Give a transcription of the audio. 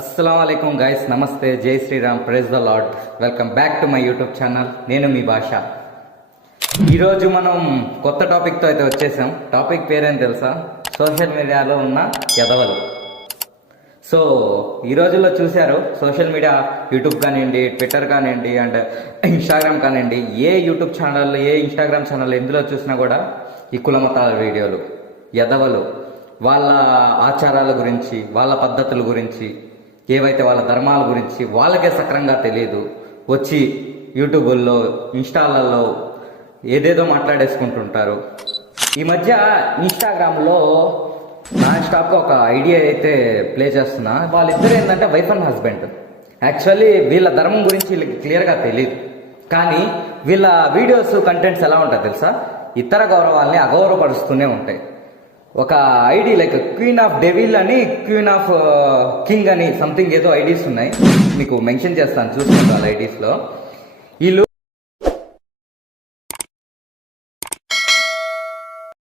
అస్సలాముఅలైకుం guys, నమస్తే, జై Shriram, praise the lord. Welcome back to my YouTube channel. నేను మీ భాష. ఈరోజు మనం కొత్త టాపిక్తో అయితే వచ్చేసాం. టాపిక్ పేరేం తెలుసా? సోషల్ మీడియాలో ఉన్న ఎదవలు. సో ఈ రోజుల్లో చూశారు, సోషల్ మీడియా, యూట్యూబ్ కానివ్వండి, ట్విట్టర్ కానివ్వండి, అండ్ ఇన్స్టాగ్రామ్ కానివ్వండి, ఏ యూట్యూబ్ ఛానల్, ఏ ఇన్స్టాగ్రామ్ ఛానల్ ఎందులో చూసినా కూడా ఈ కుల మతాల వీడియోలు, ఎదవలు వాళ్ళ ఆచారాల గురించి, వాళ్ళ పద్ధతుల గురించి, ఏవైతే వాళ్ళ ధర్మాల గురించి వాళ్ళకే సక్రంగా తెలియదు, వచ్చి యూట్యూబుల్లో, ఇన్స్టాలలో ఏదేదో మాట్లాడేసుకుంటుంటారు. ఈ మధ్య ఇన్స్టాగ్రామ్లో నాన్ స్టాప్గా ఒక ఐడియా అయితే ప్లే చేస్తున్నా. వాళ్ళిద్దరు ఏంటంటే వైఫ్ అండ్ హస్బెండ్. యాక్చువల్లీ వీళ్ళ ధర్మం గురించి వీళ్ళకి క్లియర్గా తెలియదు, కానీ వీళ్ళ వీడియోస్ కంటెంట్స్ ఎలా ఉంటాయి తెలుసా? ఇతర గౌరవాల్ని అగౌరవపరుస్తూనే ఉంటాయి. ఒక ID like queen of devil అని, క్వీన్ ఆఫ్ కింగ్ అని సంథింగ్ ఏదో ఐడీస్ ఉన్నాయి, మీకు మెన్షన్ చేస్తాను, చూసుకోండి వాళ్ళ ఐడీస్లో. వీళ్ళు